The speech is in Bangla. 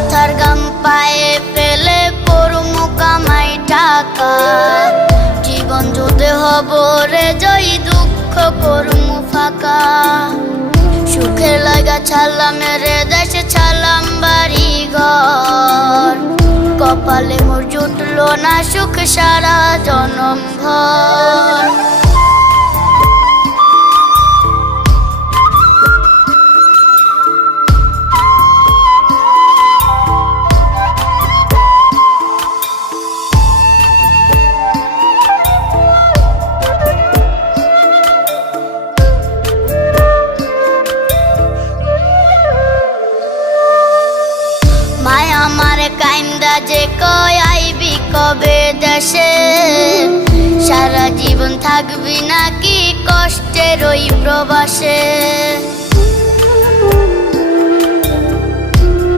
মাথার গাম পায়ে ফেলে পড়মু কামাই টাকা, জীবন যুদ্ধে হব রে জয়ী, দুঃখ করমু ফাঁকা। সুখের লাগা ছাড়লাম রে দেশে, ছাড়লাম বাড়ি ঘর, কপালে মোর জুটলো না সুখ সারা জনম ভর। আমারে কাইন্দা যে কয় আইবি কবে দেশে, সারা জীবন থাকবি নাকি কষ্টের ওই প্রবাসে।